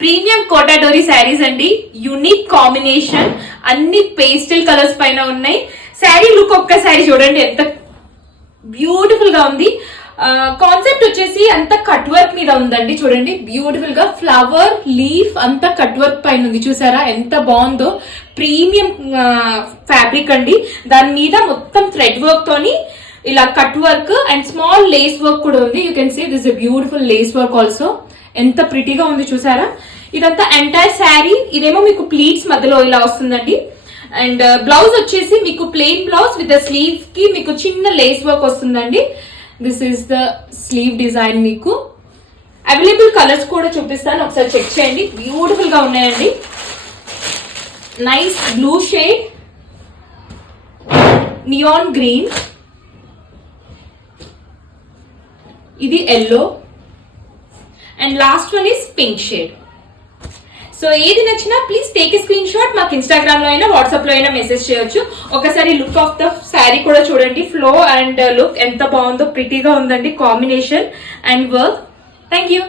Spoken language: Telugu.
ప్రీమియం కోటాడోరీ శారీస్ అండి. యూనిక్ కాంబినేషన్, అన్ని పేస్టల్ కలర్స్ పైన ఉన్నాయి. శారీ లుక్ ఒక్కసారి చూడండి ఎంత బ్యూటిఫుల్ గా ఉంది. కాన్సెప్ట్ వచ్చేసి అంత కట్ వర్క్ మీద ఉందండి. చూడండి బ్యూటిఫుల్ గా ఫ్లవర్ లీఫ్ అంతా కట్ వర్క్ పైన ఉంది. చూసారా ఎంత బాగుందో. ప్రీమియం ఫ్యాబ్రిక్ అండి. దాని మీద మొత్తం థ్రెడ్ వర్క్ తోని ఇలా cut work and small lace work కూడా ఉంది. You can see this beautiful lace work also. ఎంత ప్రిటీగా ఉంది చూసారా. ఇదంతా ఎంటైర్ శారీ. ఇదేమో మీకు ప్లీట్స్ మధ్యలో ఇలా వస్తుందండి. అండ్ బ్లౌజ్ వచ్చేసి మీకు plain blouse with the sleeve కి మీకు చిన్న లేస్ వర్క్ వస్తుందండి. This is the sleeve design. మీకు అవైలబుల్ కలర్స్ కూడా చూపిస్తాను, ఒకసారి చెక్ చేయండి. బ్యూటిఫుల్ గా ఉన్నాయండి. Nice blue shade, neon green, ఇది yellow and last one is pink shade. So ఏది నచ్చినా please take a screenshot. మాకు ఇన్స్టాగ్రామ్ లో అయినా వాట్సాప్ లో అయినా మెసేజ్ చేయొచ్చు. ఒకసారి లుక్ ఆఫ్ ద శారీ కూడా చూడండి. ఫ్లో అండ్ లుక్ ఎంత బాగుందో, ప్రిటీగా ఉందండి combination and work. Thank you.